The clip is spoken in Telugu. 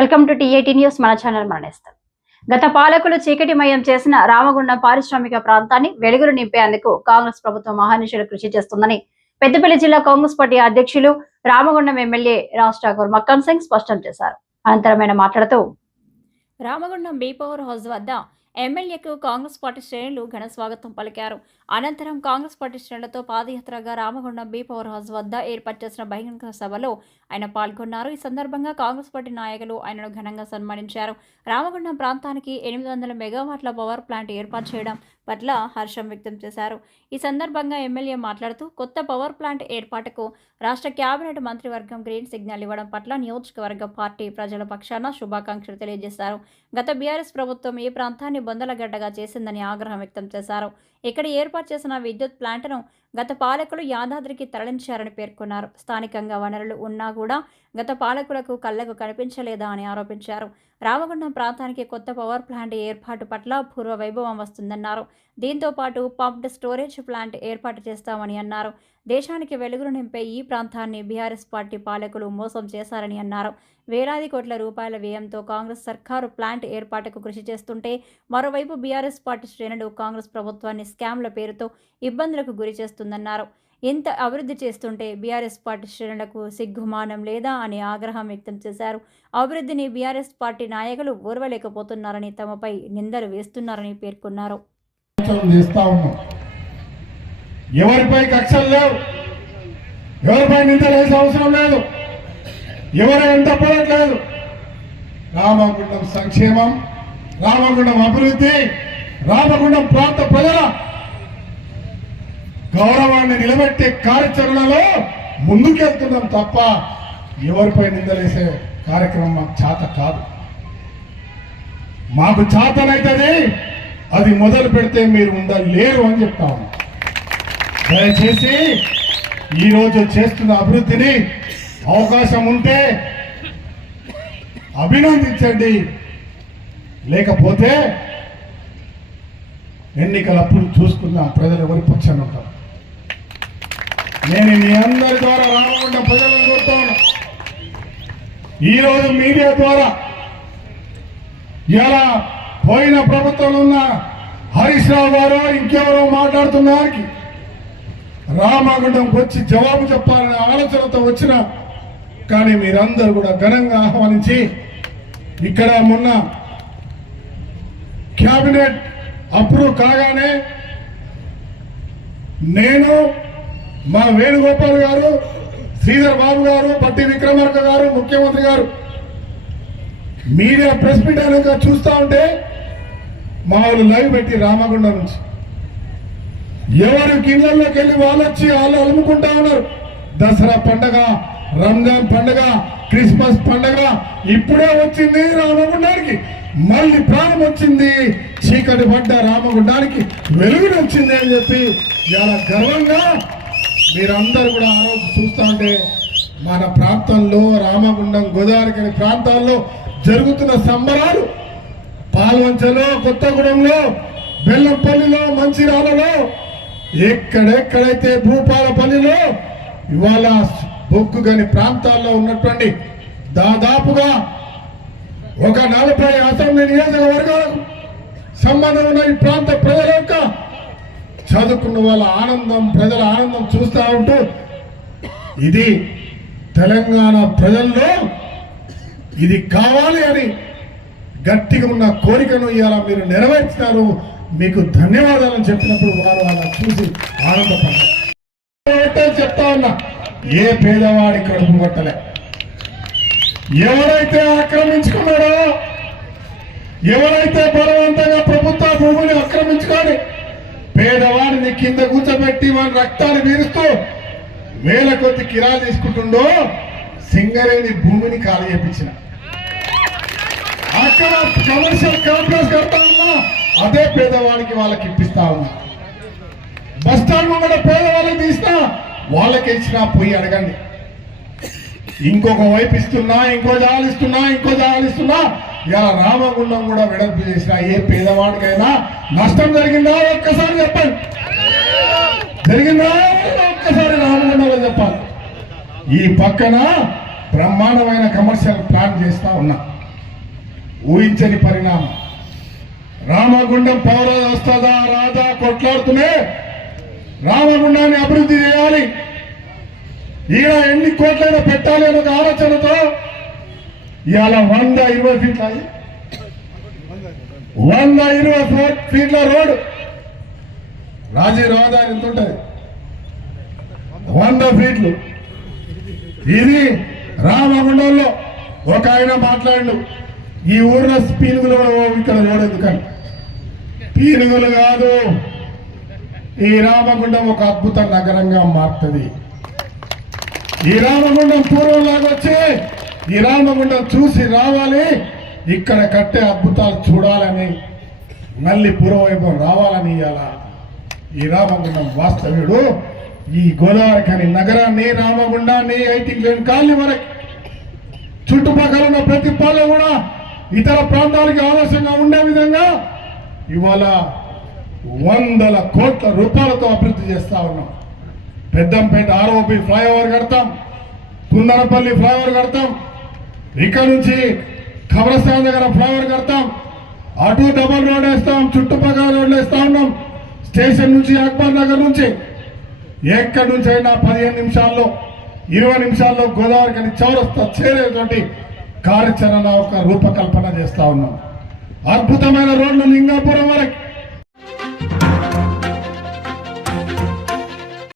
Welcome to TAT news. మన ఛానల్ మరణిస్తాం. గత పాలకులు చీకటిమయం చేసిన రామగుండం పారిశ్రామిక ప్రాంతాన్ని వెలుగులు నింపేందుకు కాంగ్రెస్ ప్రభుత్వం మహానిశలు కృషి చేస్తుందని పెద్దపల్లి జిల్లా కాంగ్రెస్ పార్టీ అధ్యక్షులు రామగుండం ఎమ్మెల్యే రాజ్ ఠాకూర్ మక్కన్ సింగ్ స్పష్టం చేశారు. అనంతరం ఆయన మాట్లాడుతూ రామగుండం బీ పవర్ హౌస్ వద్ద ఎమ్మెల్యేకు కాంగ్రెస్ పార్టీ శ్రేణులు ఘన స్వాగతం పలికారు. అనంతరం కాంగ్రెస్ పార్టీ శ్రేణులతో పాదయాత్రగా రామగుండం బీ పవర్ హౌస్ వద్ద ఏర్పాటు చేసిన బహిరంగ సభలో ఆయన పాల్గొన్నారు. ఈ సందర్భంగా కాంగ్రెస్ పార్టీ నాయకులు ఆయనను ఘనంగా సన్మానించారు. రామగుండం ప్రాంతానికి 800 మెగావాట్ల పవర్ ప్లాంట్ ఏర్పాటు చేయడం పట్ల హర్షం వ్యక్తం చేశారు. ఈ సందర్భంగా ఎమ్మెల్యే మాట్లాడుతూ కొత్త పవర్ ప్లాంట్ ఏర్పాటుకు రాష్ట్ర కేబినెట్ మంత్రివర్గం గ్రీన్ సిగ్నల్ ఇవ్వడం పట్ల నియోజకవర్గ పార్టీ ప్రజల పక్షాన శుభాకాంక్షలు తెలియజేశారు. గత బీఆర్ఎస్ ప్రభుత్వం ఈ ప్రాంతాన్ని బొందలగడ్డగా చేసిందని ఆగ్రహం వ్యక్తం చేశారు. ఇక్కడ ఏర్పాటు చేసిన విద్యుత్ ప్లాంట్ను గత పాలకులు యాదాద్రికి తరలించారని పేర్కొన్నారు. స్థానికంగా వనరులు ఉన్నా కూడా గత పాలకులకు కళ్లకు కనిపించలేదా అని ఆరోపించారు. రామగుండం ప్రాంతానికి కొత్త పవర్ ప్లాంట్ ఏర్పాటు పట్ల పూర్వ వైభవం వస్తుందన్నారు. దీంతో పాటు పంప్డ్ స్టోరేజ్ ప్లాంట్ ఏర్పాటు చేస్తామని అన్నారు. దేశానికి వెలుగులు నింపే ఈ ప్రాంతాన్ని బీఆర్ఎస్ పార్టీ పాలకులు మోసం చేశారని అన్నారు. వేలాది కోట్ల రూపాయల వ్యయంతో కాంగ్రెస్ సర్కారు ప్లాంట్ ఏర్పాటుకు కృషి చేస్తుంటే మరోవైపు బీఆర్ఎస్ పార్టీ శ్రేణులు కాంగ్రెస్ ప్రభుత్వాన్ని స్కామ్ల పేరుతో ఇబ్బందులకు గురి చేస్తుందన్నారు. ఇంత అభివృద్ధి చేస్తుంటే బీఆర్ఎస్ పార్టీ శ్రేణులకు సిగ్గుమానం లేదా అని ఆగ్రహం వ్యక్తం చేశారు. అభివృద్ధిని బీఆర్ఎస్ పార్టీ నాయకులు ఓర్వలేకపోతున్నారని తమపై నిందలు వేస్తున్నారని పేర్కొన్నారు. ఎవరిపై కక్షలు లేవు, ఎవరిపై నిందలు వేసే అవసరం లేదు, ఎవరు ఎంత పడట్లేదు. రామగుండం సంక్షేమం, రామగుండం అభివృద్ధి, రామగుండం ప్రాంత ప్రజల గౌరవాన్ని నిలబెట్టే కార్యాచరణలో ముందుకెళ్తున్నాం తప్ప ఎవరిపై నిందలేసే కార్యక్రమం మాకు చేత కాదు. మాకు చేతనైతుంది, అది మొదలు పెడితే మీరు ఉండలేరు అని చెప్తాము. దయచేసి ఈరోజు చేస్తున్న అభివృద్ధిని అవకాశం ఉంటే అభినందించండి, లేకపోతే ఎన్నికలప్పుడు చూసుకున్న ప్రజలు ఎవరి పక్షాన ఉంటారు. నేను మీ అందరి ద్వారా రామగుండం ప్రజలను కోరుతాను. ఈరోజు మీడియా ద్వారా ఇలా పోయిన ప్రభుత్వంలో ఉన్న హరీష్ రావు గారు ఇంకెవరో మాట్లాడుతున్నారు. రామగుండంకి వచ్చి జవాబు చెప్పాలనే ఆలోచనతో వచ్చిన, కానీ మీరందరూ కూడా ఘనంగా ఆహ్వానించి ఇక్కడ మొన్న క్యాబినెట్ అప్రూవ్ కాగానే నేను, మా వేణుగోపాల్ గారు, శ్రీధర్ బాబు గారు, పట్టి విక్రమార్క గారు, ముఖ్యమంత్రి గారు మీడియా ప్రెస్ మీట్ అయినాక చూస్తూ ఉంటే మా వాళ్ళు లైవ్ పెట్టి రామగుండం నుంచి ఎవరు గిన్నెల్లోకి వెళ్ళి వాళ్ళు అలుముకుంటా ఉన్నారు. దసరా పండగ, రంజాన్ పండగ, క్రిస్మస్ పండగ ఇప్పుడే వచ్చింది రామగుండానికి, మళ్ళీ ప్రాణం వచ్చింది, చీకటి పడ్డ రామగుండానికి వెలుగుని వచ్చింది అని చెప్పి చాలా గర్వంగా మీరందరూ కూడా ఆ రోజు చూస్తూ ఉంటే మన ప్రాంతంలో రామగుండం, గోదావరి ప్రాంతాల్లో జరుగుతున్న సంబరాలు పాల్వంచలో, కొత్తగూడెంలో, బెల్లంపల్లిలో, మంచిర్యాలలో, ఎక్కడెక్కడైతే భూపాలపల్లిలో ఇవాళ బొగ్గుగని ప్రాంతాల్లో ఉన్నటువంటి దాదాపుగా ఒక 40 అసెంబ్లీ నియోజకవర్గాలకు సంబంధం ఉన్న ఈ ప్రాంత ప్రజల యొక్క చదువుకున్న వాళ్ళ ఆనందం, ప్రజల ఆనందం చూస్తూ ఉంటూ ఇది తెలంగాణ ప్రజల్లో ఇది కావాలి అని గట్టిగా ఉన్న కోరికను ఇవాళ మీరు నెరవేర్చినారు. మీకు ధన్యవాదాలను చెప్పినప్పుడు వారు అలా చూసి ఆనందపడ్డారు. చెప్తా ఉన్నా, ఏ పేదవాడి కడుపు కొట్టలే. ఎవరైతే ఆక్రమించుకున్నాడో, ఎవరైతే బలవంతంగా ప్రభుత్వ భూమిని ఆక్రమించుకొని పేదవాడిని కింద కూర్చోబెట్టి వాడి రక్తాన్ని వీరుస్తూ వేల కొద్ది కిరాలు తీసుకుంటుండో సింగరేణి భూమిని ఖాళీ చేయించిన, అక్కడ కమర్షియల్ కాంప్లెక్స్ కడతా ఉన్నా అదే పేదవాడికి వాళ్ళకి ఇప్పిస్తా ఉన్నా. బస్ స్టాండ్ ముంగడ పేదవాళ్ళకి తీసినా వాళ్ళకి ఇచ్చినా పోయి అడగండి. ఇంకొక వైపు ఇస్తున్నా, ఇంకో జాలిస్తున్నా ఇలా రామగుండం కూడా వెడల్పు చేసిన ఏ పేదవాడికైనా నష్టం జరిగిందా ఒక్కసారి చెప్పండి. జరిగిందా ఒక్కసారి రామగుండంలో చెప్పాలి. ఈ పక్కన బ్రహ్మాండమైన కమర్షియల్ ప్లాన్ చేస్తా ఉన్నా. ఊహించని పరిణామం. రామగుండం పౌర వస్తుందా రాదా కొట్లాడుతూనే రామగుండాన్ని అభివృద్ధి చేయాలి, ఈడ ఎన్ని కోట్లైనా పెట్టాలి అనే ఒక ఆలోచనతో ఇవాళ 120 ఫీట్ల 120 ఫీట్ల రోడ్ రాజీవ్ రహదారి ఎంత ఉంటుంది 100 ఫీట్లు. ఇది రామగుండంలో ఒక ఆయన మాట్లాడు, ఈ ఊర్లో పీనుగులు కూడా ఇక్కడ రోడ్ ఎందుకని. పీనుగులు కాదు, ఈ రామగుండం ఒక అద్భుత నగరంగా మారుతుంది. ఈ రామగుండం పూర్వంలాగా వచ్చి ఈ రామగుండం చూసి రావాలి, ఇక్కడ కట్టే అద్భుతాలు చూడాలని, మళ్ళీ పూర్వవైభవం రావాలని ఇవాళ ఈ రామగుండం వాస్తవ్యుడు ఈ గోదావరి ఖని నగరాన్ని, రామగుండాన్ని, ఐటీ లేని కాలనీ వరకు చుట్టుపక్కల ఉన్న ప్రతి పల్లె కూడా ఇతర ప్రాంతాలకి ఆదర్శంగా ఉండే విధంగా ఇవాళ 100 కోట్ల రూపాయలతో అభివృద్ధి చేస్తా ఉన్నాం. పెద్దంపేట ఆర్ఓబి ఫ్లైఓవర్ కడతాం, కుందరపల్లి ఫ్లైఓవర్ కడతాం, ఇక్కడ నుంచి ఖబరస్థాన్ దగ్గర ఫ్లైఓవర్ కడతాం, అటు డబల్ రోడ్ వేస్తాం, చుట్టుపక్కల రోడ్లు వేస్తా ఉన్నాం. స్టేషన్ నుంచి అక్బర్ నగర్ నుంచి ఎక్కడి నుంచి అయినా 15 నిమిషాల్లో 20 నిమిషాల్లో గోదావరి ఖని చౌరస్తా చేరేటువంటి కార్యాచరణ ఒక రూపకల్పన చేస్తా ఉన్నాం. అద్భుతమైన రోడ్లు లింగాపురం వరకు